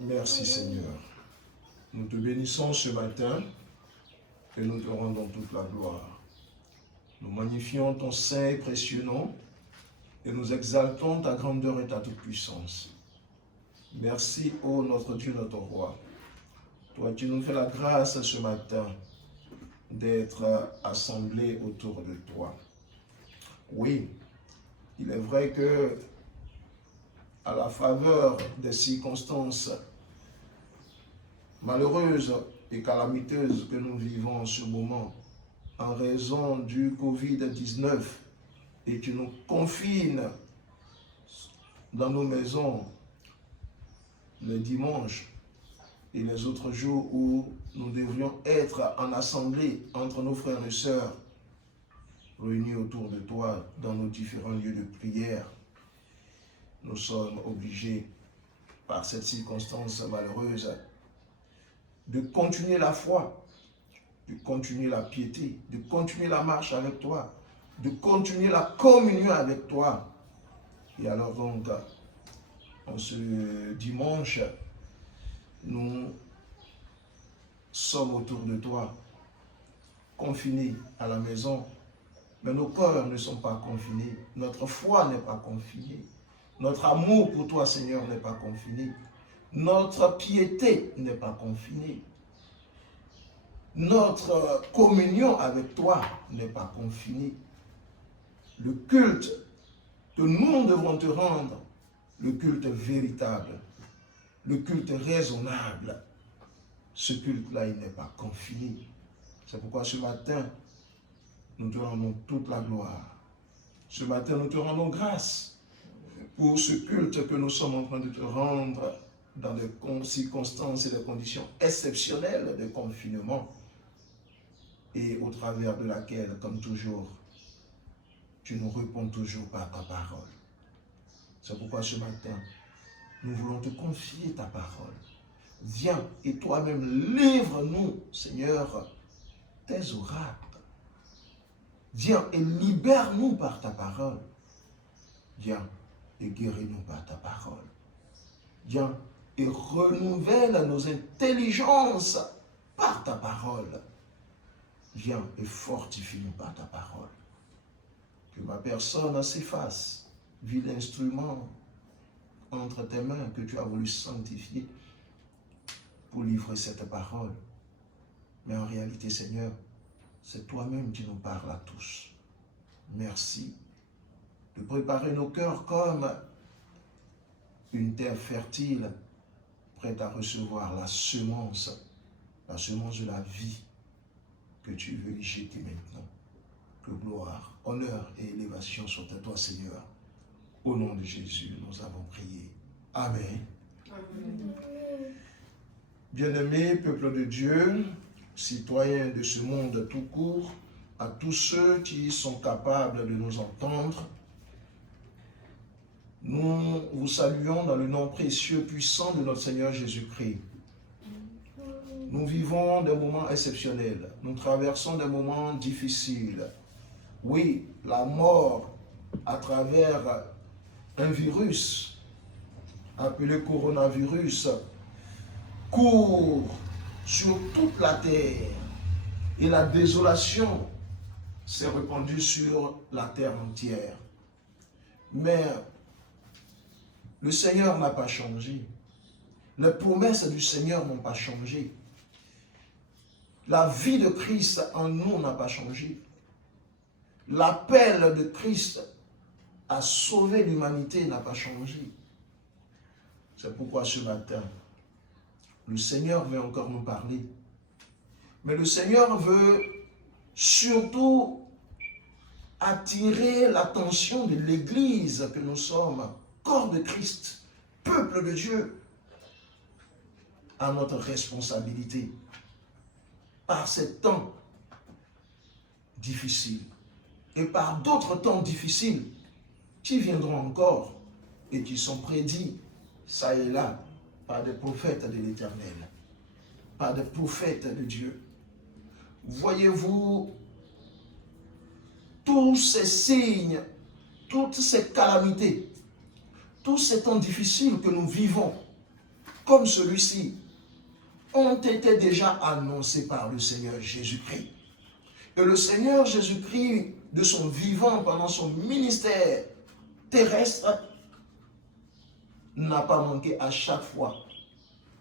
Merci Seigneur. Nous te bénissons ce matin et nous te rendons toute la gloire. Nous magnifions ton saint et précieux nom et nous exaltons ta grandeur et ta toute-puissance. Merci, ô notre Dieu, notre roi. Toi, tu nous fais la grâce ce matin d'être assemblés autour de toi. Oui, il est vrai que à la faveur des circonstances malheureuses et calamiteuses que nous vivons en ce moment, en raison du Covid-19, et tu nous confines dans nos maisons les dimanches et les autres jours où nous devrions être en assemblée entre nos frères et sœurs, réunis autour de toi dans nos différents lieux de prière. Nous sommes obligés, par cette circonstance malheureuse, de continuer la foi, de continuer la piété, de continuer la marche avec toi, de continuer la communion avec toi. Et alors donc, en ce dimanche, nous sommes autour de toi, confinés à la maison, mais nos cœurs ne sont pas confinés, notre foi n'est pas confinée, notre amour pour toi, Seigneur, n'est pas confiné, notre piété n'est pas confinée, notre communion avec toi n'est pas confinée. Le culte que nous devons te rendre, le culte véritable, le culte raisonnable, ce culte-là, il n'est pas confiné. C'est pourquoi ce matin, nous te rendons toute la gloire. Ce matin, nous te rendons grâce pour ce culte que nous sommes en train de te rendre dans des circonstances et des conditions exceptionnelles de confinement et au travers de laquelle, comme toujours, tu nous réponds toujours par ta parole. C'est pourquoi ce matin, nous voulons te confier ta parole. Viens et toi-même livre-nous, Seigneur, tes oracles. Viens et libère-nous par ta parole. Viens et guéris-nous par ta parole. Viens et renouvelle nos intelligences par ta parole. Viens et fortifie-nous par ta parole. Que ma personne s'efface, vil instrument entre tes mains que tu as voulu sanctifier pour livrer cette parole. Mais en réalité, Seigneur, c'est toi-même qui nous parles à tous. Merci de préparer nos cœurs comme une terre fertile, prête à recevoir la semence de la vie que tu veux y jeter maintenant. Que gloire, honneur et élévation soient à toi, Seigneur. Au nom de Jésus, nous avons prié. Amen. Amen. Bien-aimés, peuple de Dieu, citoyens de ce monde tout court, à tous ceux qui sont capables de nous entendre, nous vous saluons dans le nom précieux, puissant de notre Seigneur Jésus-Christ. Nous vivons des moments exceptionnels. Nous traversons des moments difficiles. Oui, la mort à travers un virus appelé coronavirus court sur toute la terre et la désolation s'est répandue sur la terre entière. Mais le Seigneur n'a pas changé. Les promesses du Seigneur n'ont pas changé. La vie de Christ en nous n'a pas changé. L'appel de Christ à sauver l'humanité n'a pas changé. C'est pourquoi ce matin, le Seigneur veut encore nous parler. Mais le Seigneur veut surtout attirer l'attention de l'Église que nous sommes, corps de Christ, peuple de Dieu, à notre responsabilité par ces temps difficiles et par d'autres temps difficiles qui viendront encore et qui sont prédits, ça et là, par des prophètes de l'Éternel, par des prophètes de Dieu. Voyez-vous, tous ces signes, toutes ces calamités, tous ces temps difficiles que nous vivons, comme celui-ci ont été déjà annoncés par le Seigneur Jésus-Christ. Et le Seigneur Jésus-Christ, de son vivant pendant son ministère terrestre, n'a pas manqué à chaque fois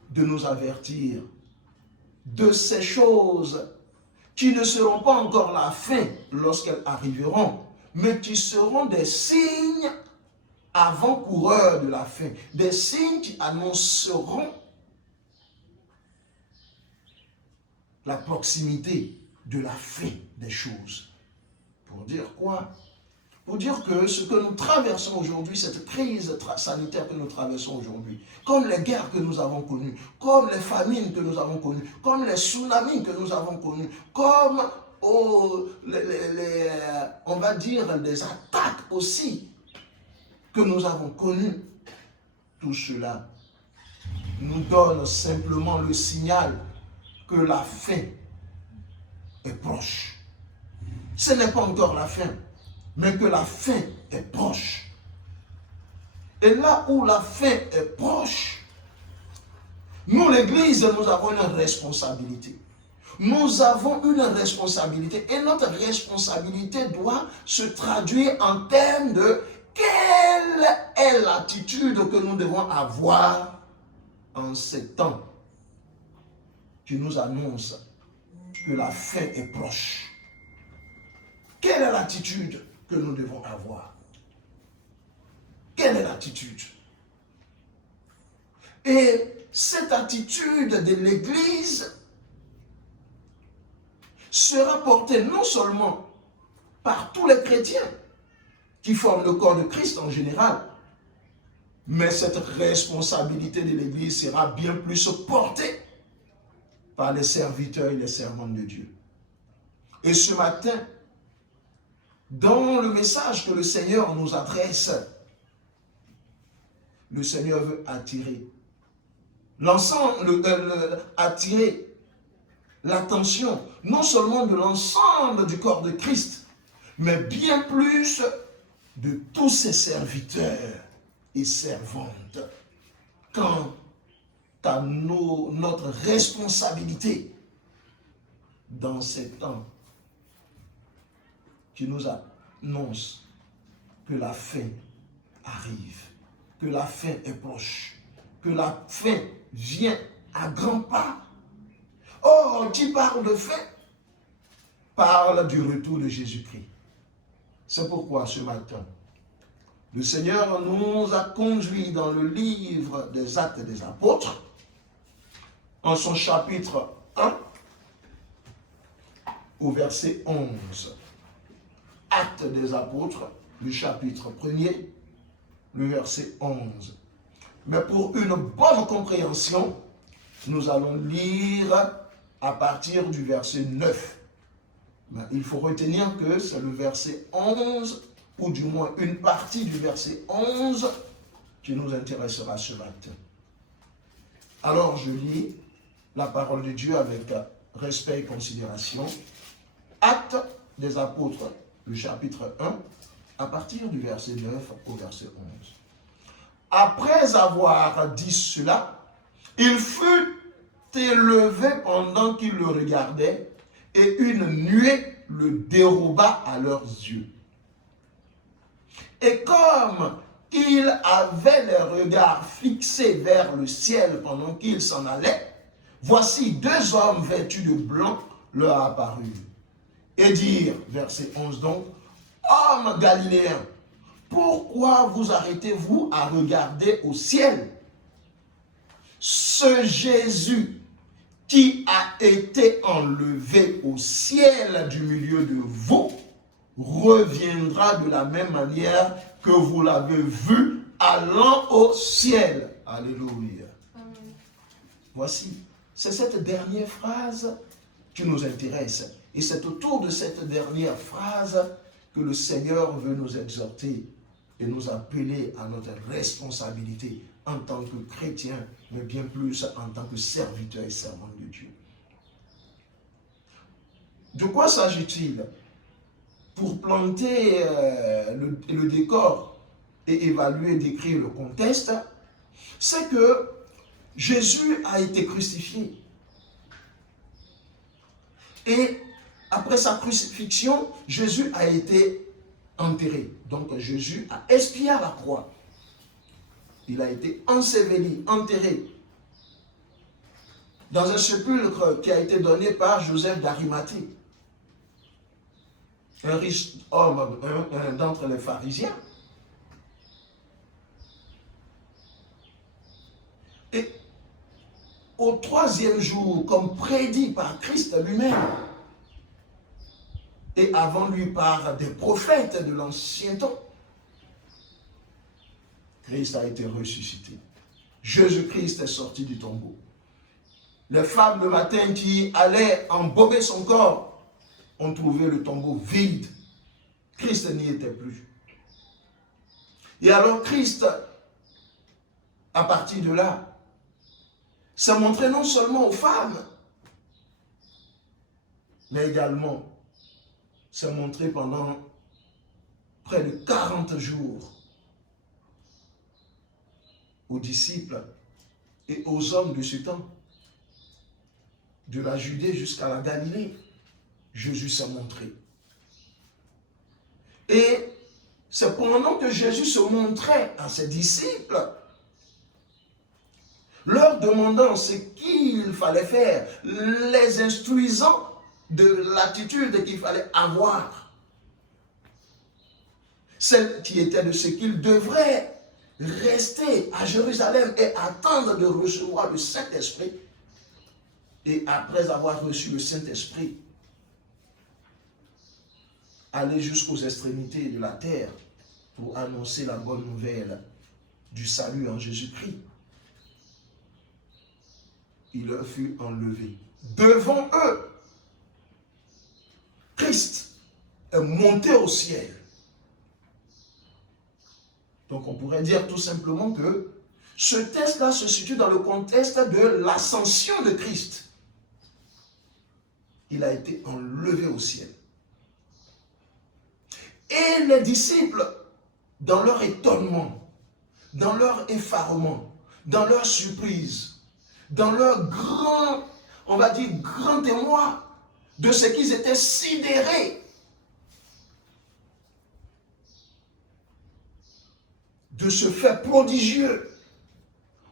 de nous avertir de ces choses qui ne seront pas encore la fin lorsqu'elles arriveront, mais qui seront des signes avant-coureurs de la fin, des signes qui annonceront la proximité de la fin des choses. Pour dire quoi? Pour dire que ce que nous traversons aujourd'hui, cette crise sanitaire que nous traversons aujourd'hui, comme les guerres que nous avons connues, comme les famines que nous avons connues, comme les tsunamis que nous avons connus, comme on va dire les attaques aussi que nous avons connues, tout cela nous donne simplement le signal que la fin est proche. Ce n'est pas encore la fin, mais que la fin est proche. Et là où la fin est proche, nous, l'Église, nous avons une responsabilité. Nous avons une responsabilité et notre responsabilité doit se traduire en termes de quelle est l'attitude que nous devons avoir en ces temps qui nous annoncent que la fin est proche. Quelle est l'attitude que nous devons avoir? Quelle est l'attitude? Et cette attitude de l'Église sera portée non seulement par tous les chrétiens qui forment le corps de Christ en général, mais cette responsabilité de l'Église sera bien plus portée par les serviteurs et les servantes de Dieu. Et ce matin, dans le message que le Seigneur nous adresse, le Seigneur veut attirer attirer l'attention non seulement de l'ensemble du corps de Christ, mais bien plus de tous ses serviteurs et servantes quant à notre responsabilité dans ces temps qui nous annonce que la fin arrive, que la fin est proche, que la fin vient à grands pas. Or, qui parle de fin, parle du retour de Jésus-Christ. C'est pourquoi ce matin, le Seigneur nous a conduits dans le livre des Actes des Apôtres, en son chapitre 1, au verset 11. Actes des Apôtres, le chapitre 1er, le verset 11. Mais pour une bonne compréhension, nous allons lire à partir du verset 9. Mais il faut retenir que c'est le verset 11, ou du moins une partie du verset 11, qui nous intéressera ce matin. Alors je lis la parole de Dieu avec respect et considération. Actes des Apôtres, le chapitre 1, à partir du verset 9 au verset 11. Après avoir dit cela, il fut élevé pendant qu'ils le regardaient, et une nuée le déroba à leurs yeux. Et comme il avait les regards fixés vers le ciel pendant qu'ils s'en allaient, voici deux hommes vêtus de blanc leur apparurent. Et dirent, verset 11 donc, hommes galiléens, pourquoi vous arrêtez-vous à regarder au ciel? Ce Jésus qui a été enlevé au ciel du milieu de vous, reviendra de la même manière que vous l'avez vu allant au ciel. Alléluia. Amen. Voici, c'est cette dernière phrase qui nous intéresse. Et c'est autour de cette dernière phrase que le Seigneur veut nous exhorter et nous appeler à notre responsabilité en tant que chrétiens, mais bien plus en tant que serviteurs et servants de Dieu. De quoi s'agit-il? Pour planter le décor et évaluer, décrire le contexte, c'est que Jésus a été crucifié. Et après sa crucifixion, Jésus a été enterré. Donc Jésus a expié à la croix. Il a été enseveli, enterré dans un sépulcre qui a été donné par Joseph d'Arimathée, un riche homme, un d'entre les pharisiens. Et au troisième jour, comme prédit par Christ lui-même, et avant lui par des prophètes de l'ancien temps, Christ a été ressuscité. Jésus-Christ est sorti du tombeau. Les femmes le matin qui allaient embaumer son corps ont trouvé le tombeau vide. Christ n'y était plus. Et alors Christ, à partir de là, s'est montré non seulement aux femmes, mais également s'est montré pendant près de 40 jours aux disciples et aux hommes de ce temps, de la Judée jusqu'à la Galilée. Jésus s'est montré. Et c'est pendant que Jésus se montrait à ses disciples, leur demandant ce qu'il fallait faire, les instruisant de l'attitude qu'il fallait avoir, celle qui était de ce qu'ils devraient rester à Jérusalem et attendre de recevoir le Saint-Esprit. Et après avoir reçu le Saint-Esprit, aller jusqu'aux extrémités de la terre pour annoncer la bonne nouvelle du salut en Jésus-Christ. Il leur fut enlevé. Devant eux, Christ est monté au ciel. Donc on pourrait dire tout simplement que ce texte-là se situe dans le contexte de l'ascension de Christ. Il a été enlevé au ciel. Et les disciples, dans leur étonnement, dans leur effarement, dans leur surprise, dans leur grand, on va dire, grand émoi de ce qu'ils étaient sidérés de ce fait prodigieux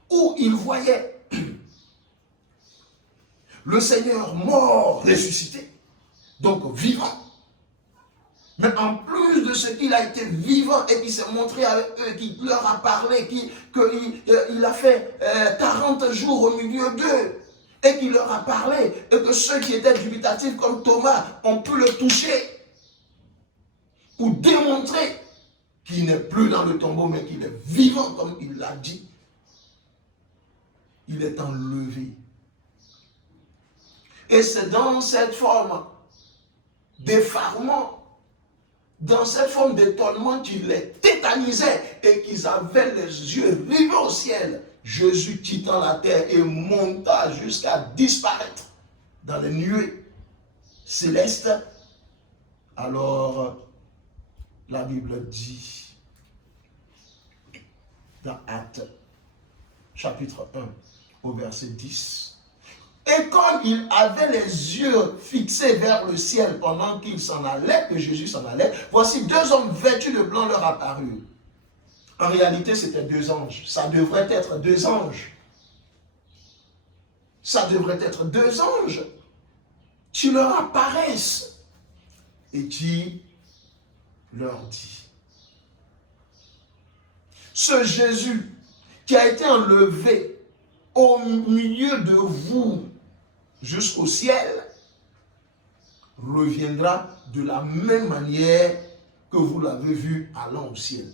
où ils voyaient le Seigneur mort ressuscité, donc vivant. Mais en plus de ce qu'il a été vivant et qu'il s'est montré avec eux, qu'il leur a parlé, qu'il a fait 40 jours au milieu d'eux, et qu'il leur a parlé, et que ceux qui étaient dubitatifs comme Thomas ont pu le toucher pour démontrer qu'il n'est plus dans le tombeau, mais qu'il est vivant comme il l'a dit. Il est enlevé. Et c'est dans cette forme d'effarement, dans cette forme d'étonnement qui les tétanisait et qu'ils avaient les yeux rivés au ciel, Jésus quittant la terre et monta jusqu'à disparaître dans les nuées célestes. Alors, la Bible dit dans Actes, chapitre 1, au verset 10, et comme il avait les yeux fixés vers le ciel pendant qu'il s'en allait, que Jésus s'en allait, voici deux hommes vêtus de blanc leur apparurent. En réalité, c'était deux anges. Ça devrait être deux anges. Ça devrait être deux anges qui leur apparaissent et qui leur dit: ce Jésus qui a été enlevé au milieu de vous jusqu'au ciel, reviendra de la même manière que vous l'avez vu allant au ciel.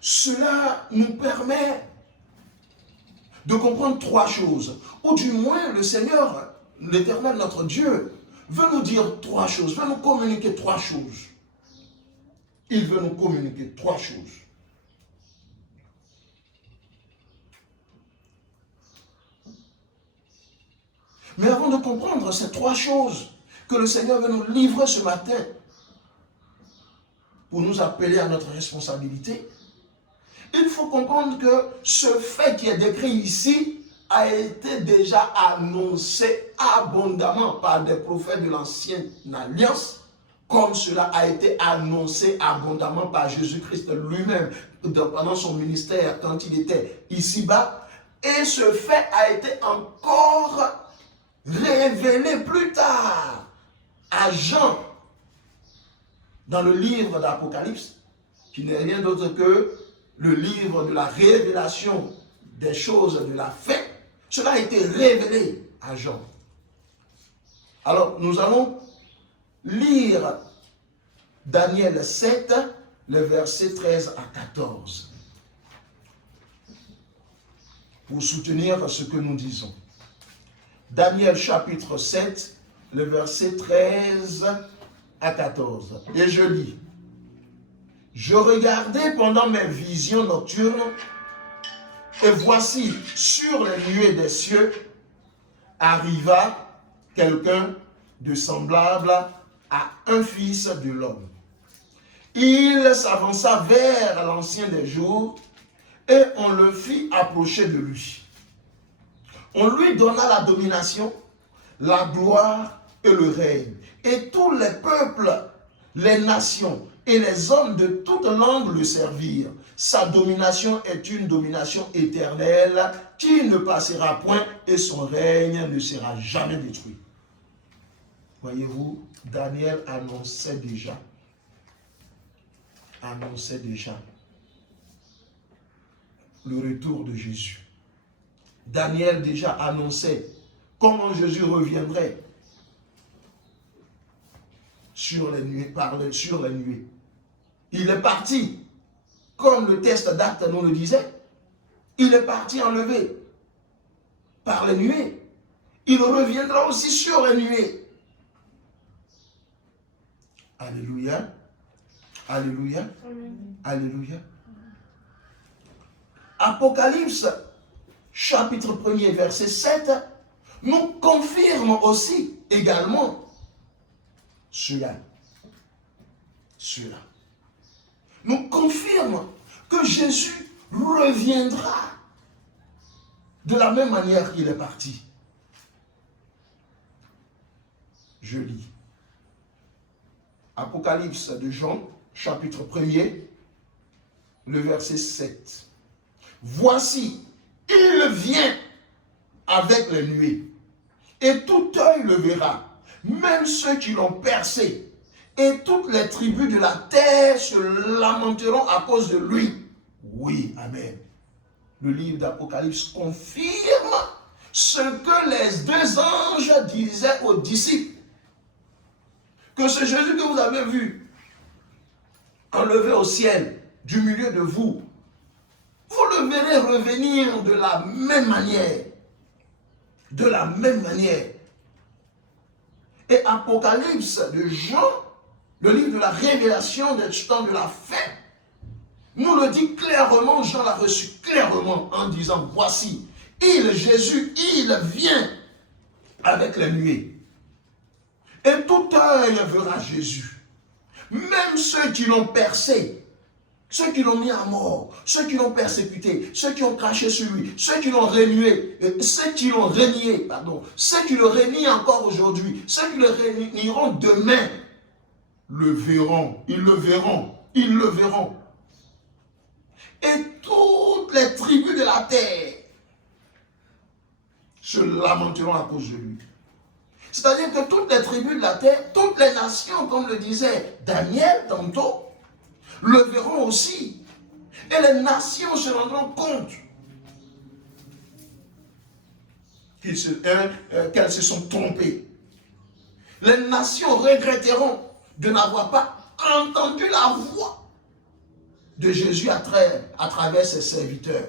Cela nous permet de comprendre trois choses, ou du moins le Seigneur, l'Éternel, notre Dieu, veut nous dire trois choses, veut nous communiquer trois choses. Il veut nous communiquer trois choses. Mais avant de comprendre ces trois choses que le Seigneur veut nous livrer ce matin, pour nous appeler à notre responsabilité, Il faut comprendre que ce fait qui est décrit ici a été déjà annoncé abondamment par des prophètes de l'ancienne alliance, comme cela a été annoncé abondamment par Jésus-Christ lui-même pendant son ministère quand il était ici-bas. Et ce fait a été encore révélé plus tard à Jean dans le livre d'Apocalypse, qui n'est rien d'autre que le livre de la révélation des choses de la fin. Cela a été révélé à Jean. Alors, nous allons lire Daniel 7, les versets 13 à 14, pour soutenir ce que nous disons. Daniel chapitre 7, les versets 13 à 14. Et je lis. Je regardais pendant mes visions nocturnes, et voici, sur les nuées des cieux, arriva quelqu'un de semblable à un fils de l'homme. Il s'avança vers l'ancien des jours, et on le fit approcher de lui. On lui donna la domination, la gloire et le règne. Et tous les peuples, les nations et les hommes de toute langue le servirent. Sa domination est une domination éternelle qui ne passera point et son règne ne sera jamais détruit. Voyez-vous, Daniel annonçait déjà le retour de Jésus. Daniel déjà annonçait comment Jésus reviendrait sur les nuées, sur les nuées. Il est parti, comme le texte d'Actes nous le disait, il est parti enlevé par les nuées. Il reviendra aussi sur les nuées. Alléluia. Alléluia. Alléluia. Apocalypse, chapitre 1er, verset 7, nous confirme aussi également cela. Nous confirme que Jésus reviendra de la même manière qu'il est parti. Je lis. Apocalypse de Jean, chapitre 1er, le verset 7. Voici, il vient avec les nuées, et tout œil le verra, même ceux qui l'ont percé, et toutes les tribus de la terre se lamenteront à cause de lui. Oui, amen. Le livre d'Apocalypse confirme ce que les deux anges disaient aux disciples. Que ce Jésus que vous avez vu enlevé au ciel du milieu de vous, vous le verrez revenir de la même manière. De la même manière. Et Apocalypse de Jean, le livre de la révélation des temps de la fin, nous le dit clairement, Jean l'a reçu clairement en disant, voici, Jésus, il vient avec les nuées. Et tout œil verra Jésus. Même ceux qui l'ont percé, ceux qui l'ont mis à mort, ceux qui l'ont persécuté, ceux qui ont craché sur lui, ceux qui l'ont renié, ceux qui l'ont renié, ceux qui le renient encore aujourd'hui, ceux qui le renieront demain, le verront, ils le verront, ils le verront. Et toutes les tribus de la terre se lamenteront à cause de lui. C'est-à-dire que toutes les tribus de la terre, toutes les nations, comme le disait Daniel tantôt, le verront aussi. Et les nations se rendront compte qu'elles se sont trompées. Les nations regretteront de n'avoir pas entendu la voix de Jésus à travers ses serviteurs.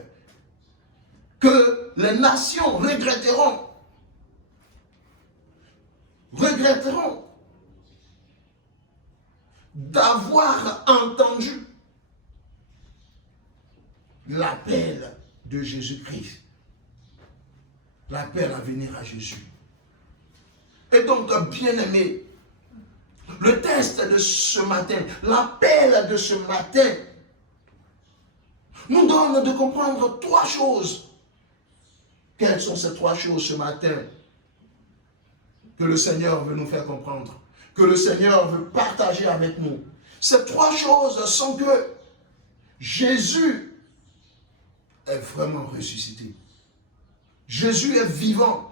Que les nations regretteront d'avoir entendu l'appel de Jésus-Christ, l'appel à venir à Jésus. Et donc, bien-aimés, le texte de ce matin, l'appel de ce matin, nous donne de comprendre 3 choses. Quelles sont ces 3 choses ce matin que le Seigneur veut nous faire comprendre, que le Seigneur veut partager avec nous? Ces 3 choses sont que Jésus est vraiment ressuscité. Jésus est vivant.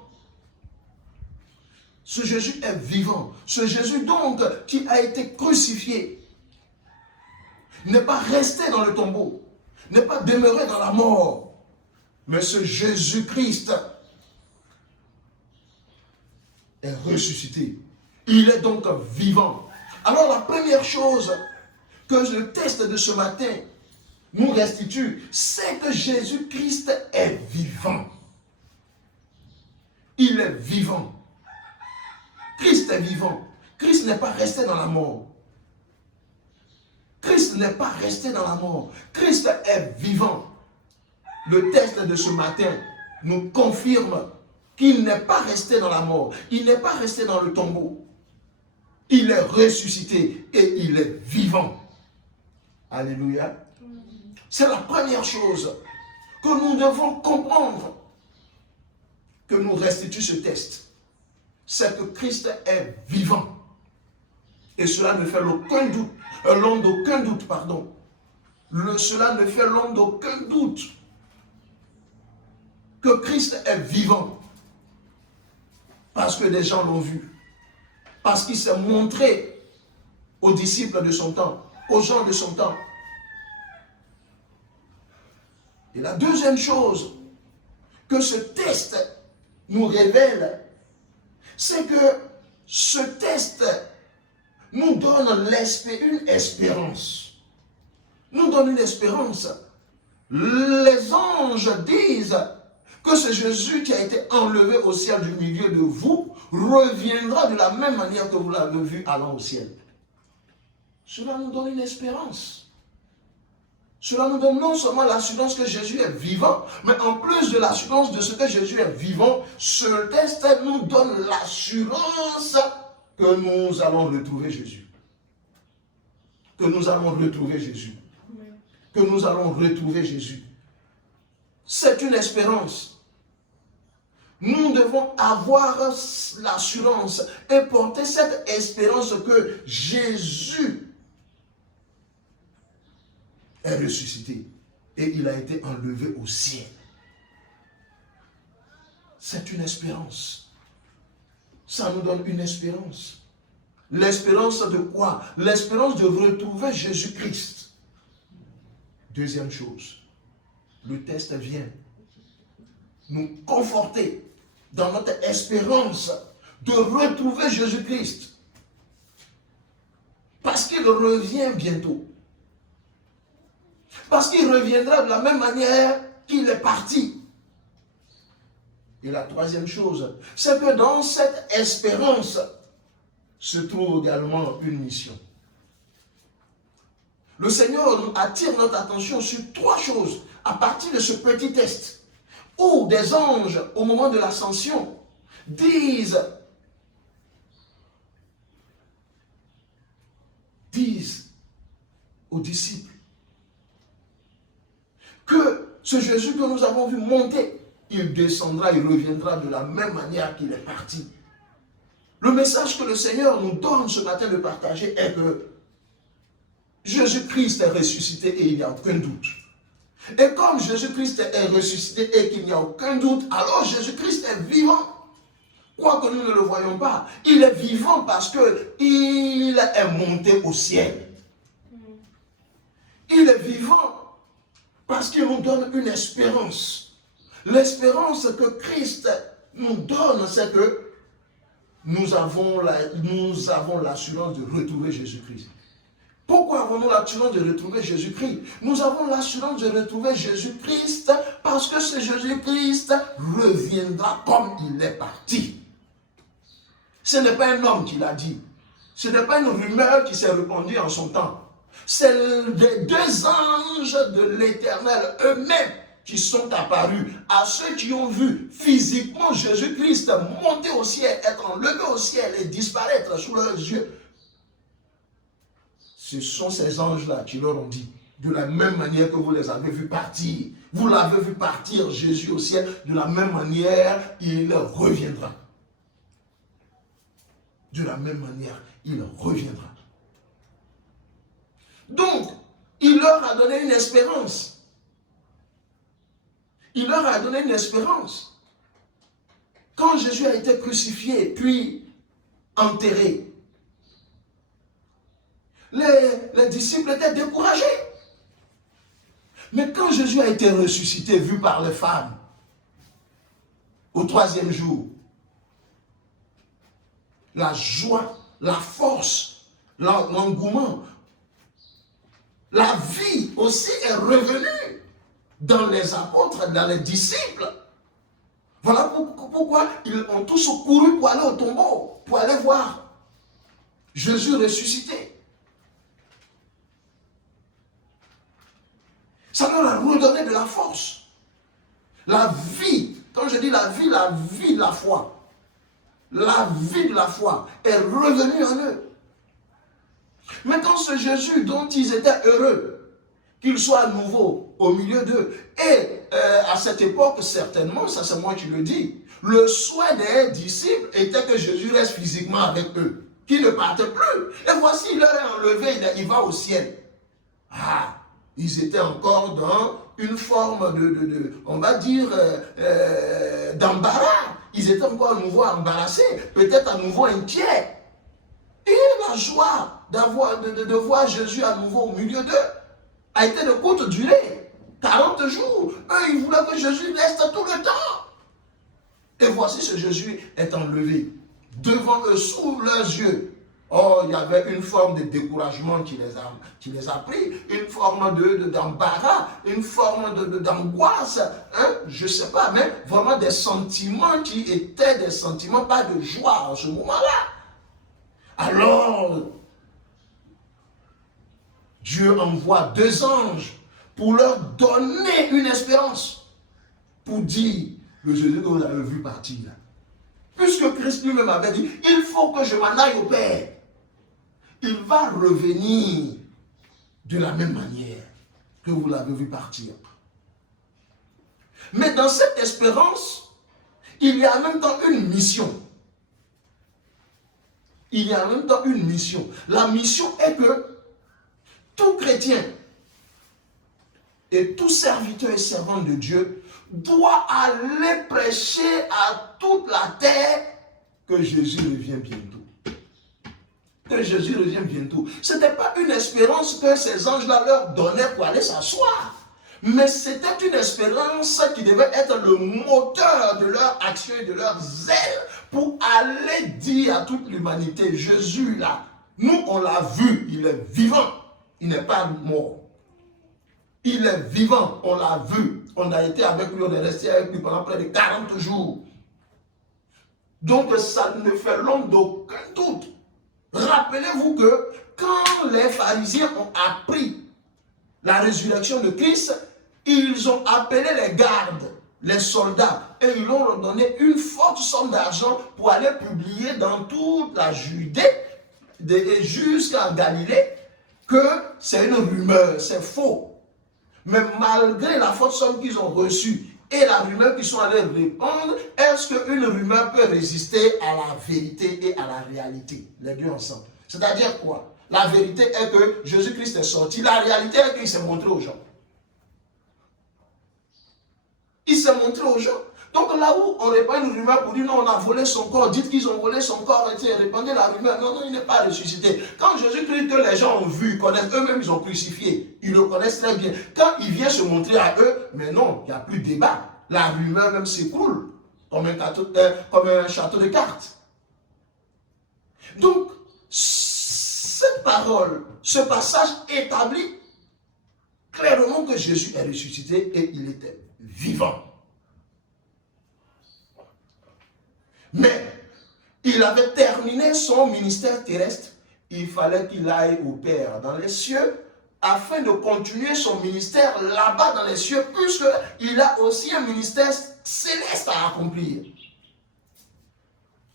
Ce Jésus est vivant. Ce Jésus donc qui a été crucifié n'est pas resté dans le tombeau, n'est pas demeuré dans la mort, mais ce Jésus-Christ est ressuscité. Il est donc vivant. Alors la première chose que le test de ce matin nous restitue, c'est que Jésus-Christ est vivant. Il est vivant. Christ est vivant. Christ n'est pas resté dans la mort. Christ n'est pas resté dans la mort. Christ est vivant. Le texte de ce matin nous confirme qu'il n'est pas resté dans la mort. Il n'est pas resté dans le tombeau. Il est ressuscité et il est vivant. Alléluia. C'est la première chose que nous devons comprendre, que nous restitue ce texte. C'est que Christ est vivant. Et cela ne fait l'ombre d'aucun doute, pardon. Cela ne fait l'ombre d'aucun doute que Christ est vivant. Parce que des gens l'ont vu. Parce qu'il s'est montré aux disciples de son temps, aux gens de son temps. Et la deuxième chose que ce texte nous révèle, c'est que ce texte nous donne une espérance. Nous donne une espérance. Les anges disent que ce Jésus qui a été enlevé au ciel du milieu de vous reviendra de la même manière que vous l'avez vu allant au ciel. Cela nous donne une espérance. Cela nous donne non seulement l'assurance que Jésus est vivant, mais en plus de l'assurance de ce que Jésus est vivant, ce texte nous donne l'assurance que nous allons retrouver Jésus. Que nous allons retrouver Jésus. Que nous allons retrouver Jésus. C'est une espérance. Nous devons avoir l'assurance et porter cette espérance que Jésus est ressuscité et il a été enlevé au ciel. C'est une espérance. Ça nous donne une espérance. L'espérance de quoi? L'espérance de retrouver Jésus-Christ. Deuxième chose, le texte vient nous conforter dans notre espérance de retrouver Jésus-Christ. Parce qu'il revient bientôt. Parce qu'il reviendra de la même manière qu'il est parti. Et la troisième chose, c'est que dans cette espérance se trouve également une mission. Le Seigneur attire notre attention sur 3 choses à partir de ce petit texte où des anges, au moment de l'ascension, disent aux disciples que ce Jésus que nous avons vu monter, il descendra, il reviendra de la même manière qu'il est parti. Le message que le Seigneur nous donne ce matin de partager est que Jésus-Christ est ressuscité et il n'y a aucun doute. Et comme Jésus-Christ est ressuscité et qu'il n'y a aucun doute, alors Jésus-Christ est vivant. Quoique nous ne le voyons pas, il est vivant parce qu'il est monté au ciel. Il est vivant parce qu'il nous donne une espérance. L'espérance que Christ nous donne, c'est que nous avons l'assurance de retrouver Jésus-Christ. Pourquoi avons-nous l'assurance de retrouver Jésus-Christ? Nous avons l'assurance de retrouver Jésus-Christ parce que ce Jésus-Christ reviendra comme il est parti. Ce n'est pas un homme qui l'a dit. Ce n'est pas une rumeur qui s'est répandue en son temps. C'est les 2 anges de l'Éternel eux-mêmes qui sont apparus à ceux qui ont vu physiquement Jésus-Christ monter au ciel, être enlevé au ciel et disparaître sous leurs yeux. Ce sont ces anges-là qui leur ont dit, de la même manière que vous les avez vus partir. Vous l'avez vu partir, Jésus, au ciel. De la même manière, il reviendra. De la même manière, il reviendra. Donc, il leur a donné une espérance. Il leur a donné une espérance. Quand Jésus a été crucifié, puis enterré, les disciples étaient découragés. Mais quand Jésus a été ressuscité, vu par les femmes, au 3e jour, la joie, la force, l'engouement, la vie aussi est revenue dans les apôtres, dans les disciples. Voilà pourquoi ils ont tous couru pour aller au tombeau, pour aller voir Jésus ressuscité. Ça leur a redonné de la force. La vie, quand je dis la vie de la foi. La vie de la foi est revenue en eux. Mais quand ce Jésus dont ils étaient heureux, qu'il soit à nouveau au milieu d'eux, et à cette époque, certainement, ça c'est moi qui le dis, le souhait des disciples était que Jésus reste physiquement avec eux, qu'il ne parte plus. Et voici, il leur est enlevé, il va au ciel. Ah, ils étaient encore dans une forme on va dire, d'embarras. Ils étaient encore à nouveau embarrassés, peut-être à nouveau inquiets. Et la joie de voir Jésus à nouveau au milieu d'eux a été de courte durée, 40 jours. Eux, ils voulaient que Jésus reste tout le temps. Et voici ce Jésus est enlevé devant eux, sous leurs yeux. Oh, il y avait une forme de découragement qui les a pris, une forme d'embarras, une forme d'angoisse, hein? Je ne sais pas, mais vraiment des sentiments qui étaient des sentiments pas de joie en ce moment-là. Alors, Dieu envoie 2 anges pour leur donner une espérance, pour dire, le Jésus que vous avez vu partir là, puisque Christ lui-même avait dit, il faut que je m'en aille au Père. Il va revenir de la même manière que vous l'avez vu partir. Mais dans cette espérance, il y a en même temps une mission. Il y a en même temps une mission. La mission est que tout chrétien et tout serviteur et servant de Dieu doit aller prêcher à toute la terre que Jésus revient bientôt. Que Jésus revient bientôt. Ce n'était pas une espérance que ces anges-là leur donnaient pour aller s'asseoir. Mais c'était une espérance qui devait être le moteur de leur action et de leur zèle pour aller dire à toute l'humanité, Jésus là, nous on l'a vu, il est vivant, il n'est pas mort. Il est vivant, on l'a vu, on a été avec lui, on est resté avec lui pendant près de 40 jours. Donc ça ne fait l'ombre d'aucun doute. Rappelez-vous que quand les pharisiens ont appris la résurrection de Christ, ils ont appelé les gardes, les soldats, et ils leur ont donné une forte somme d'argent pour aller publier dans toute la Judée jusqu'en Galilée que c'est une rumeur, c'est faux. Mais malgré la forte somme qu'ils ont reçue et la rumeur qu'ils sont allés répandre, est-ce qu'une rumeur peut résister à la vérité et à la réalité? Les deux ensemble. C'est-à-dire quoi? La vérité est que Jésus-Christ est sorti. La réalité est qu'il s'est montré aux gens. Il s'est montré aux gens. Donc là où on répand une rumeur pour dire non, on a volé son corps, dites qu'ils ont volé son corps, et répandez la rumeur. Non, non, il n'est pas ressuscité. Quand Jésus-Christ que les gens ont vu, connaissent, eux-mêmes ils ont crucifié, ils le connaissent très bien. Quand il vient se montrer à eux, mais non, il n'y a plus de débat. La rumeur même s'écroule comme un château de cartes. Donc, cette parole, ce passage établit clairement que Jésus est ressuscité et il était vivant. Mais il avait terminé son ministère terrestre. Il fallait qu'il aille au Père dans les cieux afin de continuer son ministère là-bas dans les cieux, puisqu'il a aussi un ministère céleste à accomplir.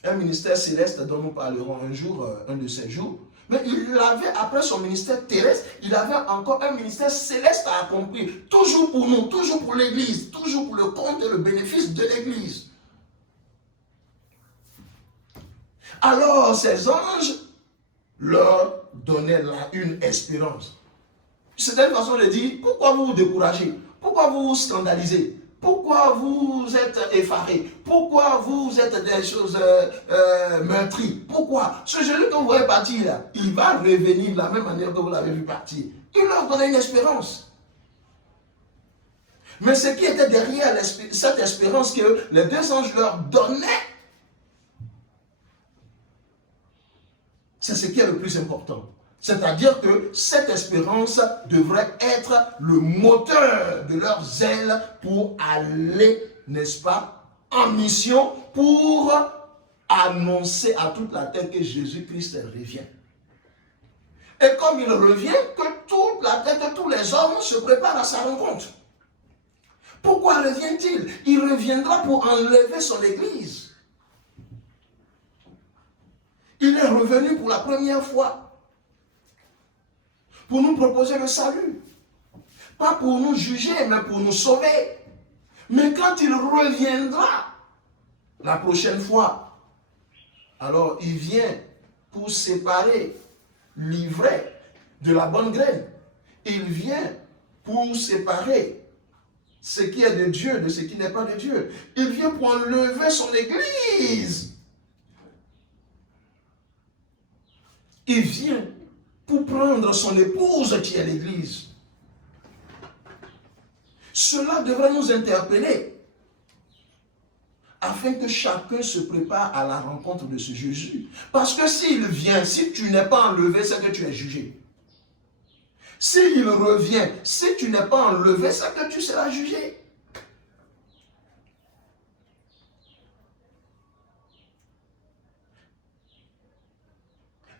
Un ministère céleste dont nous parlerons un jour, un de ces jours. Mais il avait, après son ministère terrestre, il avait encore un ministère céleste à accomplir. Toujours pour nous, toujours pour l'Église, toujours pour le compte et le bénéfice de l'Église. Alors ces anges leur donnaient là une espérance. C'était une façon de dire, pourquoi vous vous découragez? Pourquoi vous vous scandalisez? Pourquoi vous êtes effarés? Pourquoi vous êtes des choses meurtries? Pourquoi? Ce Jésus que vous voyez partir là, il va revenir de la même manière que vous l'avez vu partir. Il leur donnait une espérance. Mais ce qui était derrière cette espérance que les deux anges leur donnaient, c'est ce qui est le plus important. C'est-à-dire que cette espérance devrait être le moteur de leur zèle pour aller, n'est-ce pas, en mission, pour annoncer à toute la terre que Jésus-Christ revient. Et comme il revient, que toute la terre, que tous les hommes se préparent à sa rencontre. Pourquoi revient-il? Il reviendra pour enlever son Église. Il est revenu pour la première fois pour nous proposer le salut. Pas pour nous juger, mais pour nous sauver. Mais quand il reviendra la prochaine fois, alors il vient pour séparer l'ivraie de la bonne graine. Il vient pour séparer ce qui est de Dieu de ce qui n'est pas de Dieu. Il vient pour enlever son Église. Il vient pour prendre son épouse qui est l'Église. Cela devrait nous interpeller afin que chacun se prépare à la rencontre de ce Jésus. Parce que s'il vient, si tu n'es pas enlevé, c'est que tu es jugé. S'il revient, si tu n'es pas enlevé, c'est que tu seras jugé.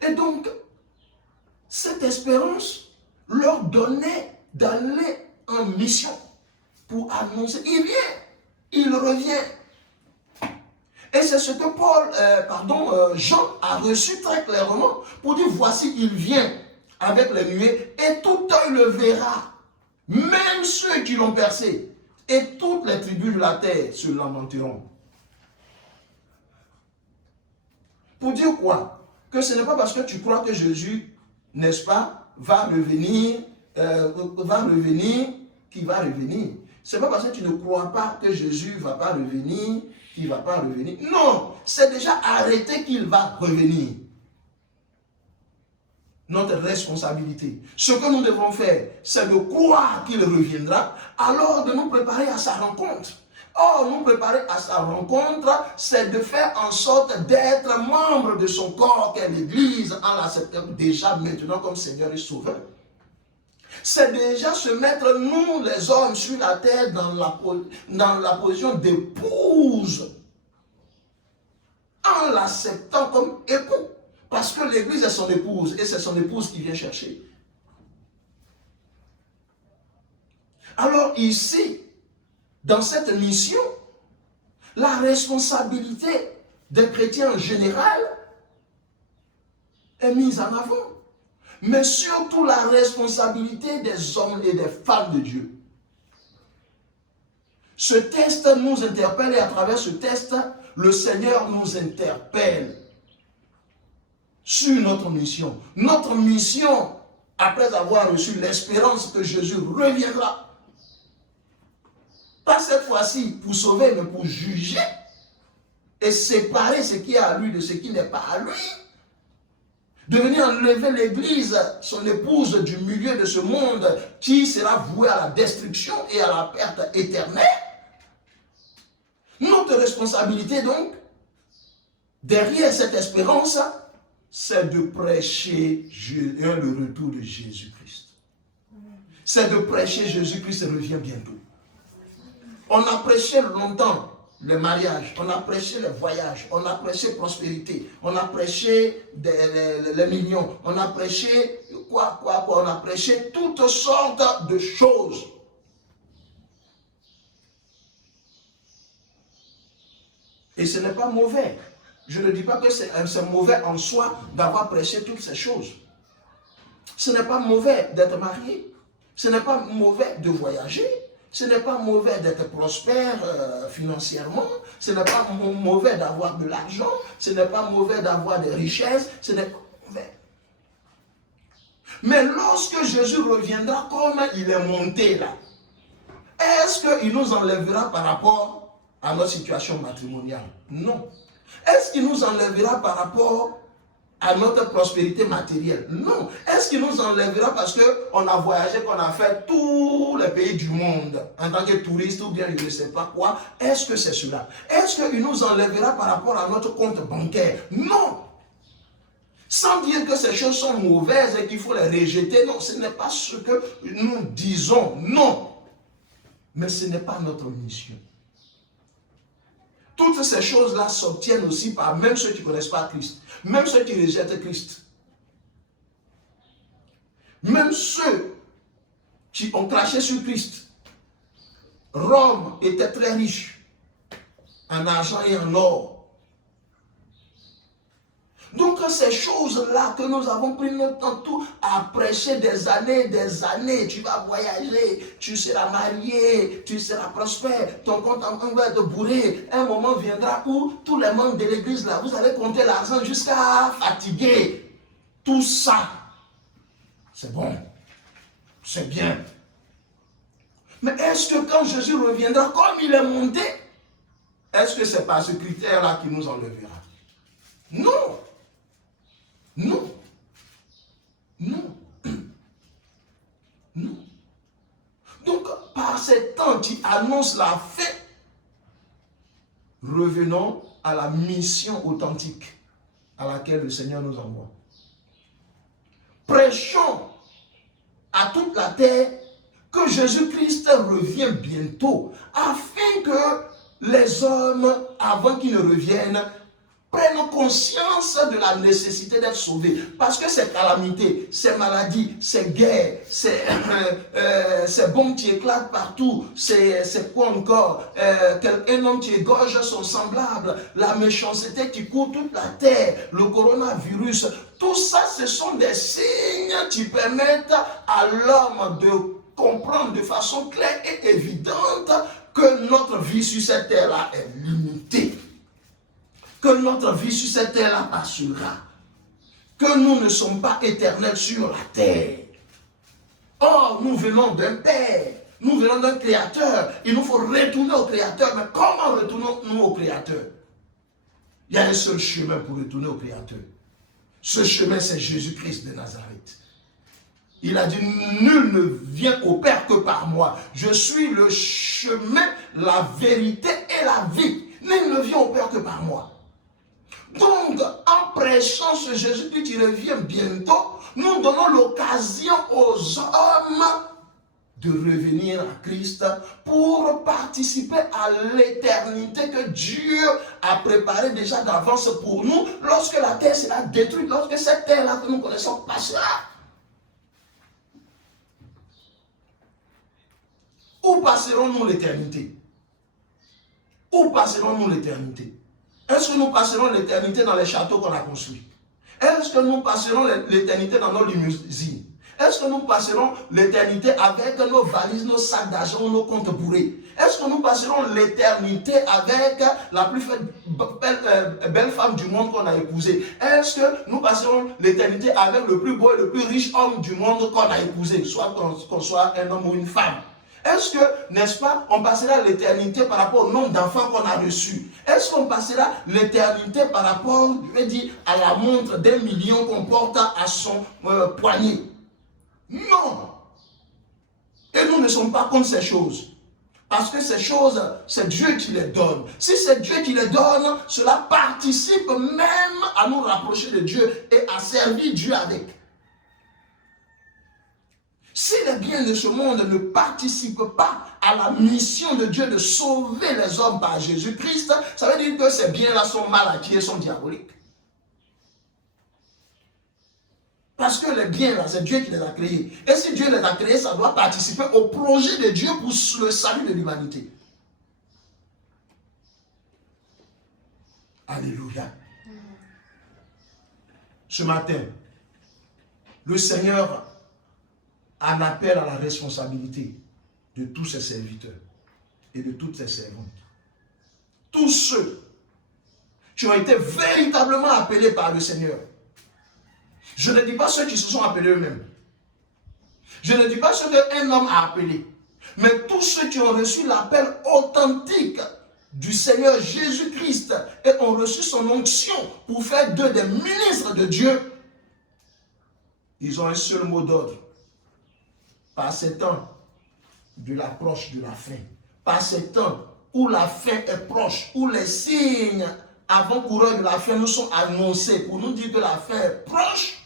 Et donc, cette espérance leur donnait d'aller en mission pour annoncer. Il vient, il revient. Et c'est ce que Jean a reçu très clairement pour dire, voici, il vient avec les nuées et tout œil le verra, même ceux qui l'ont percé. Et toutes les tribus de la terre se lamenteront. Pour dire quoi? Que ce n'est pas parce que tu crois que Jésus, n'est-ce pas, va revenir, qu'il va revenir. Ce n'est pas parce que tu ne crois pas que Jésus ne va pas revenir, qu'il ne va pas revenir. Non, c'est déjà arrêté qu'il va revenir. Notre responsabilité. Ce que nous devons faire, c'est de croire qu'il reviendra, alors de nous préparer à sa rencontre. Or, nous préparer à sa rencontre, c'est de faire en sorte d'être membre de son corps, qu'est l'Église, en l'acceptant déjà maintenant comme Seigneur et Sauveur. C'est déjà se mettre, nous les hommes sur la terre, dans la position d'épouse, en l'acceptant comme époux. Parce que l'Église est son épouse, et c'est son épouse qui vient chercher. Alors ici, dans cette mission, la responsabilité des chrétiens en général est mise en avant. Mais surtout la responsabilité des hommes et des femmes de Dieu. Ce test nous interpelle et à travers ce test, le Seigneur nous interpelle sur notre mission. Notre mission, après avoir reçu l'espérance que Jésus reviendra, pas cette fois-ci pour sauver, mais pour juger et séparer ce qui est à lui de ce qui n'est pas à lui. De venir enlever l'Église, son épouse, du milieu de ce monde qui sera voué à la destruction et à la perte éternelle. Notre responsabilité donc, derrière cette espérance, c'est de prêcher le retour de Jésus-Christ. C'est de prêcher Jésus-Christ revient bientôt. On a prêché longtemps les mariages, on a prêché les voyages, on a prêché prospérité, on a prêché les millions, on a prêché quoi, on a prêché toutes sortes de choses. Et ce n'est pas mauvais. Je ne dis pas que c'est mauvais en soi d'avoir prêché toutes ces choses. Ce n'est pas mauvais d'être marié. Ce n'est pas mauvais de voyager. Ce n'est pas mauvais d'être prospère financièrement. Ce n'est pas mauvais d'avoir de l'argent. Ce n'est pas mauvais d'avoir des richesses. Ce n'est pas mauvais. Mais lorsque Jésus reviendra comme il est monté là, est-ce qu'il nous enlèvera par rapport à notre situation matrimoniale? Non. Est-ce qu'il nous enlèvera par rapport à notre prospérité matérielle? Non. Est-ce qu'il nous enlèvera parce qu'on a voyagé, qu'on a fait tous les pays du monde en tant que touriste ou bien je ne sais pas quoi? Est-ce que c'est cela? Est-ce qu'il nous enlèvera par rapport à notre compte bancaire? Non. Sans dire que ces choses sont mauvaises et qu'il faut les rejeter. Non, ce n'est pas ce que nous disons. Non. Mais ce n'est pas notre mission. Toutes ces choses-là s'obtiennent aussi par même ceux qui ne connaissent pas Christ. Même ceux qui rejettent Christ. Même ceux qui ont craché sur Christ. Rome était très riche en argent et en or. Donc ces choses-là que nous avons pris notre temps tout à prêcher des années, tu vas voyager, tu seras marié, tu seras prospère, ton compte en banque va être bourré. Un moment viendra où tous les membres de l'église là, vous allez compter l'argent jusqu'à fatiguer. Tout ça, c'est bon, c'est bien. Mais est-ce que quand Jésus reviendra comme il est monté, est-ce que c'est par ce critère-là qu'il nous enlèvera? Non. Non. Non. Non. Donc, par ces temps qui annoncent la fin, revenons à la mission authentique à laquelle le Seigneur nous envoie. Prêchons à toute la terre que Jésus-Christ revient bientôt, afin que les hommes, avant qu'ils ne reviennent, prennent conscience de la nécessité d'être sauvés. Parce que ces calamités, ces maladies, ces guerres, ces bombes qui éclatent partout, c'est quoi encore, un homme qui égorge son semblable, la méchanceté qui court toute la terre, le coronavirus, tout ça, ce sont des signes qui permettent à l'homme de comprendre de façon claire et évidente que notre vie sur cette terre-là est limitée. Que notre vie sur cette terre-là passera. Que nous ne sommes pas éternels sur la terre. Or, nous venons d'un Père. Nous venons d'un Créateur. Il nous faut retourner au Créateur. Mais comment retournons-nous au Créateur? Il y a un seul chemin pour retourner au Créateur. Ce chemin, c'est Jésus-Christ de Nazareth. Il a dit, nul ne vient au Père que par moi. Je suis le chemin, la vérité et la vie. Nul ne vient au Père que par moi. Donc, en prêchant ce Jésus-Christ qui revient bientôt, nous donnons l'occasion aux hommes de revenir à Christ pour participer à l'éternité que Dieu a préparée déjà d'avance pour nous lorsque la terre sera détruite, lorsque cette terre-là que nous connaissons passera. Où passerons-nous l'éternité? Où passerons-nous l'éternité? Est-ce que nous passerons l'éternité dans les châteaux qu'on a construits? Est-ce que nous passerons l'éternité dans nos limousines? Est-ce que nous passerons l'éternité avec nos valises, nos sacs d'argent, nos comptes bourrés? Est-ce que nous passerons l'éternité avec la plus belle femme du monde qu'on a épousée? Est-ce que nous passerons l'éternité avec le plus beau et le plus riche homme du monde qu'on a épousé, soit qu'on soit un homme ou une femme? Est-ce que, n'est-ce pas, on passera l'éternité par rapport au nombre d'enfants qu'on a reçus? Est-ce qu'on passera l'éternité par rapport, je vais dire, à la montre d'1 million qu'on porte à son poignet? Non. Et nous ne sommes pas contre ces choses. Parce que ces choses, c'est Dieu qui les donne. Si c'est Dieu qui les donne, cela participe même à nous rapprocher de Dieu et à servir Dieu avec. Si les biens de ce monde ne participent pas à la mission de Dieu de sauver les hommes par Jésus-Christ, ça veut dire que ces biens-là sont mal acquis et sont diaboliques. Parce que les biens-là, c'est Dieu qui les a créés. Et si Dieu les a créés, ça doit participer au projet de Dieu pour le salut de l'humanité. Alléluia. Ce matin, le Seigneur en appelle à la responsabilité de tous ses serviteurs et de toutes ses servantes. Tous ceux qui ont été véritablement appelés par le Seigneur. Je ne dis pas ceux qui se sont appelés eux-mêmes. Je ne dis pas ceux qu'un homme a appelés. Mais tous ceux qui ont reçu l'appel authentique du Seigneur Jésus-Christ et ont reçu son onction pour faire d'eux des ministres de Dieu, ils ont un seul mot d'ordre. Par ces temps de l'approche de la fin, par ces temps où la fin est proche, où les signes avant-coureurs de la fin nous sont annoncés pour nous dire que la fin est proche,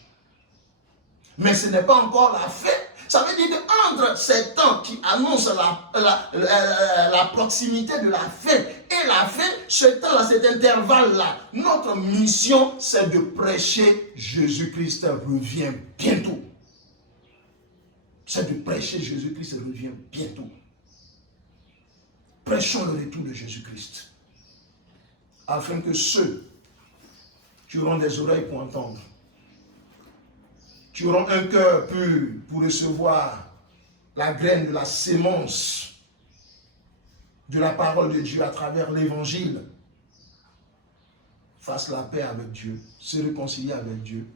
mais ce n'est pas encore la fin. Ça veut dire qu'entre ces temps qui annoncent la proximité de la fin et la fin, ce temps-là, cet intervalle-là, notre mission, c'est de prêcher Jésus-Christ revient bientôt. C'est de prêcher Jésus-Christ revient bientôt. Prêchons le retour de Jésus-Christ, afin que ceux qui auront des oreilles pour entendre, qui auront un cœur pur pour recevoir la graine de la sémence de la parole de Dieu à travers l'évangile, fassent la paix avec Dieu, se réconcilient avec Dieu,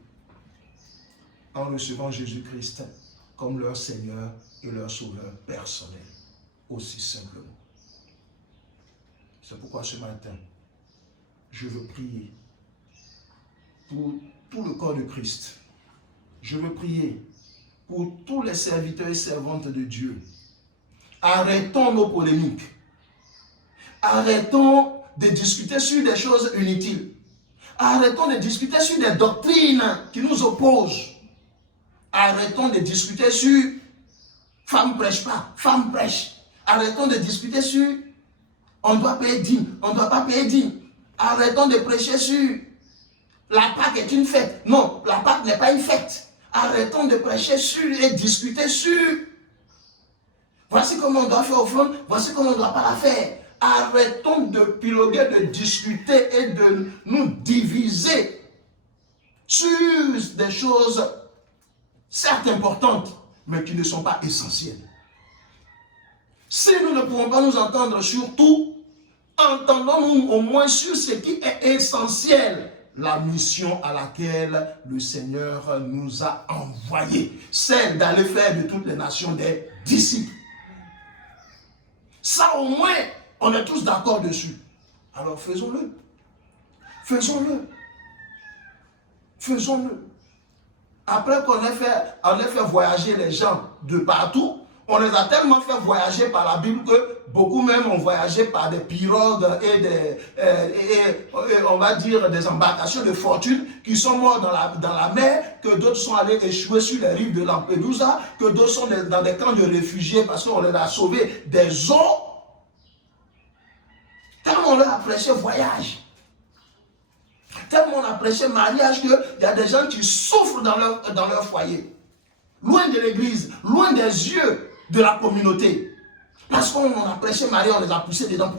en recevant Jésus-Christ comme leur Seigneur et leur Sauveur personnel, aussi simplement. C'est pourquoi ce matin, je veux prier pour tout le corps de Christ. Je veux prier pour tous les serviteurs et servantes de Dieu. Arrêtons nos polémiques. Arrêtons de discuter sur des choses inutiles. Arrêtons de discuter sur des doctrines qui nous opposent. Arrêtons de discuter sur femme prêche pas, femme prêche. Arrêtons de discuter sur on doit payer dîme, on ne doit pas payer dîme. Arrêtons de prêcher sur la Pâque est une fête. Non, la Pâque n'est pas une fête. Arrêtons de prêcher sur et discuter sur voici comment on doit faire offrande, voici comment on ne doit pas la faire. Arrêtons de piloguer, de discuter et de nous diviser sur des choses certes importantes, mais qui ne sont pas essentielles. Si nous ne pouvons pas nous entendre sur tout, entendons-nous au moins sur ce qui est essentiel. La mission à laquelle le Seigneur nous a envoyés, celle d'aller faire de toutes les nations des disciples. Ça au moins, on est tous d'accord dessus. Alors faisons-le. Faisons-le. Faisons-le. Après qu'on ait fait voyager les gens de partout, on les a tellement fait voyager par la Bible que beaucoup même ont voyagé par des pirogues et on va dire des embarcations de fortune qui sont morts dans la mer, que d'autres sont allés échouer sur les rives de Lampedusa, que d'autres sont dans des camps de réfugiés parce qu'on les a sauvés des eaux. Tellement on leur a prêché voyage. Tellement on a prêché mariage qu'il y a des gens qui souffrent dans leur foyer. Loin de l'église, loin des yeux de la communauté. Parce qu'on a prêché mariage, on les a poussés dedans,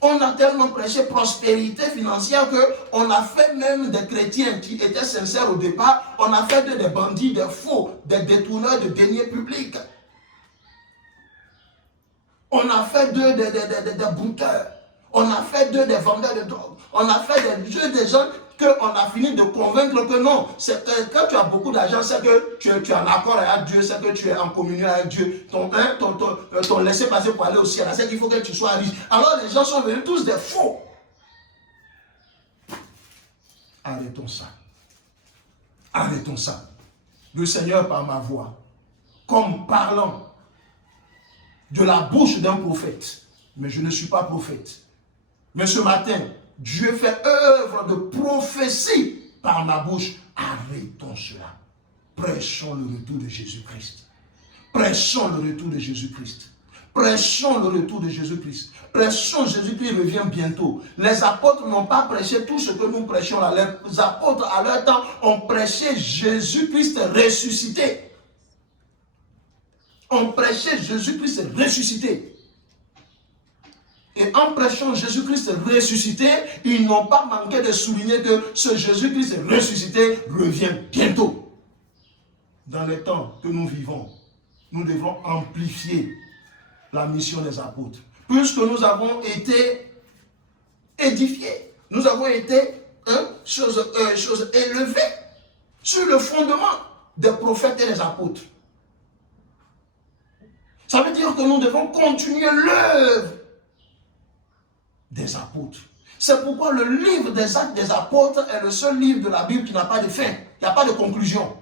On a tellement prêché prospérité financière qu'on a fait même des chrétiens qui étaient sincères au départ, on a fait des bandits, des faux, des détourneurs de deniers publics. On a fait d'eux des brouteurs. On a fait d'eux des vendeurs de drogue. On a fait des gens qu'on a fini de convaincre que non. C'est que quand tu as beaucoup d'argent, c'est que tu es en accord avec Dieu, c'est que tu es en communion avec Dieu. Ton laissez-passer pour aller au ciel, c'est qu'il faut que tu sois riche. Alors les gens sont venus tous des faux. Arrêtons ça. Arrêtons ça. Le Seigneur par ma voix, comme parlant de la bouche d'un prophète, mais je ne suis pas prophète. Mais ce matin, Dieu fait œuvre de prophétie par ma bouche. Arrêtons cela. Prêchons le retour de Jésus-Christ. Prêchons le retour de Jésus-Christ. Prêchons le retour de Jésus-Christ. Prêchons Jésus-Christ revient bientôt. Les apôtres n'ont pas prêché tout ce que nous prêchons là. Les apôtres à leur temps ont prêché Jésus-Christ ressuscité. On prêchait Jésus-Christ ressuscité. Et en prêchant Jésus-Christ ressuscité, ils n'ont pas manqué de souligner que ce Jésus-Christ ressuscité revient bientôt. Dans les temps que nous vivons, nous devons amplifier la mission des apôtres. Puisque nous avons été édifiés, nous avons été choses élevées sur le fondement des prophètes et des apôtres. Ça veut dire que nous devons continuer l'œuvre des apôtres. C'est pourquoi le livre des Actes des apôtres est le seul livre de la Bible qui n'a pas de fin. Il n'y a pas de conclusion.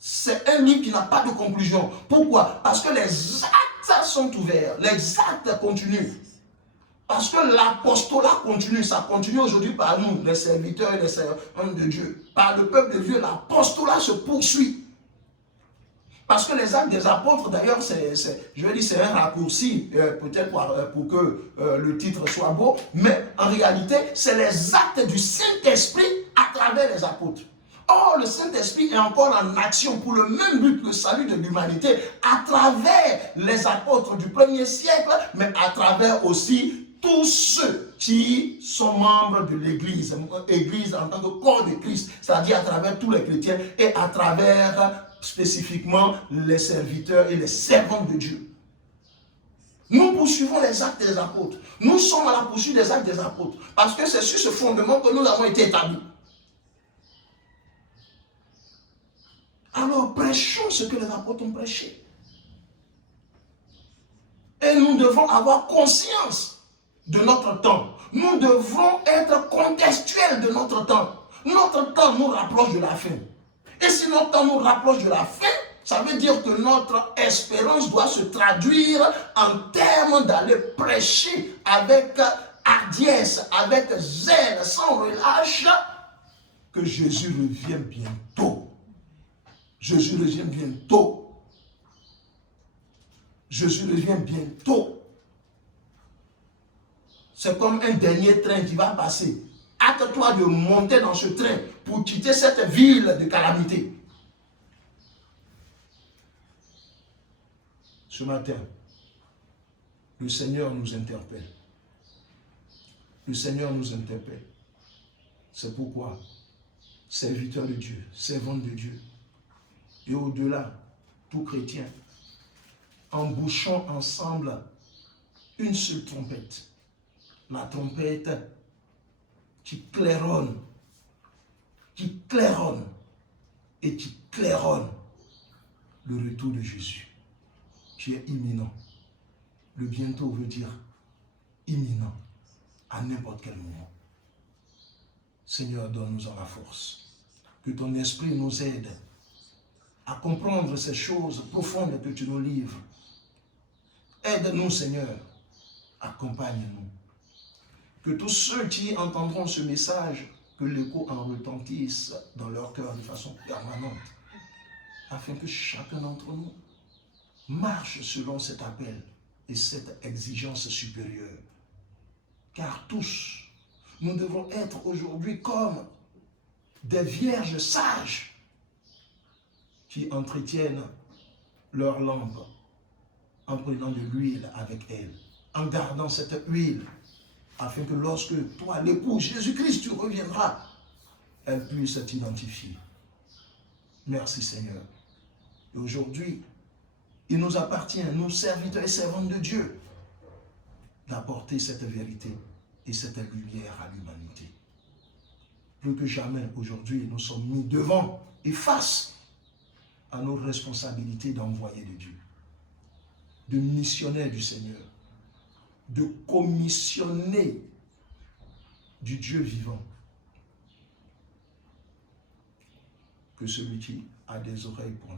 C'est un livre qui n'a pas de conclusion. Pourquoi? Parce que les actes sont ouverts. Les actes continuent. Parce que l'apostolat continue. Ça continue aujourd'hui par nous, les serviteurs et les servantes de Dieu. Par le peuple de Dieu, l'apostolat se poursuit. Parce que les actes des apôtres, d'ailleurs, c'est un raccourci, peut-être pour que le titre soit beau, mais en réalité, c'est les actes du Saint-Esprit à travers les apôtres. Or, le Saint-Esprit est encore en action pour le même but, le salut de l'humanité, à travers les apôtres du 1er siècle, mais à travers aussi tous ceux qui sont membres de l'Église, Église en tant que corps de Christ, c'est-à-dire à travers tous les chrétiens et à travers spécifiquement les serviteurs et les servantes de Dieu. Nous poursuivons les actes des apôtres. Nous sommes à la poursuite des actes des apôtres. Parce que c'est sur ce fondement que nous avons été établis. Alors prêchons ce que les apôtres ont prêché. Et nous devons avoir conscience de notre temps. Nous devons être contextuels de notre temps. Notre temps nous rapproche de la fin. Et si notre temps nous rapproche de la fin, ça veut dire que notre espérance doit se traduire en termes d'aller prêcher avec hardiesse, avec zèle, sans relâche, que Jésus revienne bientôt. Jésus revient bientôt. Jésus revient bientôt. C'est comme un dernier train qui va passer. Hâte-toi de monter dans ce train pour quitter cette ville de calamité. Ce matin, le Seigneur nous interpelle. Le Seigneur nous interpelle. C'est pourquoi, serviteurs de Dieu, servantes de Dieu, et au-delà, tout chrétien, embouchons ensemble une seule trompette. La trompette qui claironne et qui claironne le retour de Jésus, qui est imminent. Le bientôt veut dire imminent, à n'importe quel moment. Seigneur, donne-nous la force. Que ton esprit nous aide à comprendre ces choses profondes que tu nous livres. Aide-nous, Seigneur. Accompagne-nous. Que tous ceux qui entendront ce message, que l'écho en retentisse dans leur cœur de façon permanente, afin que chacun d'entre nous marche selon cet appel et cette exigence supérieure. Car tous, nous devons être aujourd'hui comme des vierges sages qui entretiennent leur lampe en prenant de l'huile avec elles, en gardant cette huile, afin que lorsque toi, l'époux Jésus-Christ, tu reviendras, elle puisse t'identifier. Merci Seigneur. Et aujourd'hui, il nous appartient, nous serviteurs et servantes de Dieu, d'apporter cette vérité et cette lumière à l'humanité. Plus que jamais, aujourd'hui, nous sommes mis devant et face à nos responsabilités d'envoyés de Dieu, de missionnaires du Seigneur, de commissionner du Dieu vivant. Que celui qui a des oreilles pour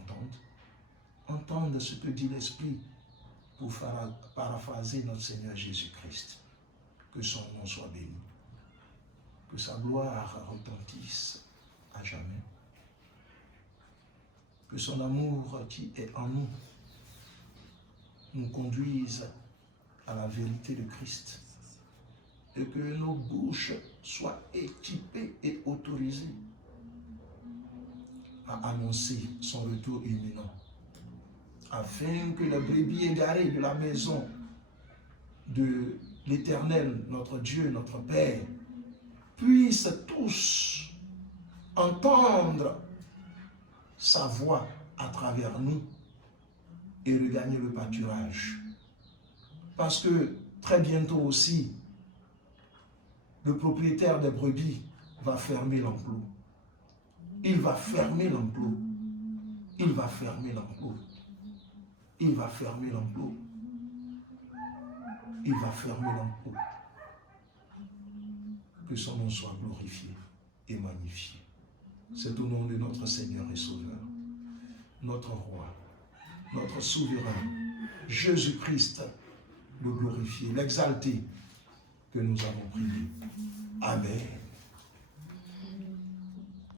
entende ce que dit l'Esprit pour paraphraser notre Seigneur Jésus-Christ. Que son nom soit béni. Que sa gloire retentisse à jamais. Que son amour qui est en nous nous conduise à la vérité de Christ et que nos bouches soient équipées et autorisées à annoncer son retour imminent, afin que les brebis égarées de la maison de l'Éternel, notre Dieu, notre Père, puissent tous entendre sa voix à travers nous et regagner le pâturage. Parce que très bientôt aussi, le propriétaire des brebis va fermer l'enclos. Il va fermer l'enclos. Il va fermer l'enclos. Il va fermer l'enclos. Il va fermer l'enclos. Que son nom soit glorifié et magnifié. C'est au nom de notre Seigneur et Sauveur, notre Roi, notre Souverain, Jésus-Christ, le glorifié, l'exalté, que nous avons prié. Amen.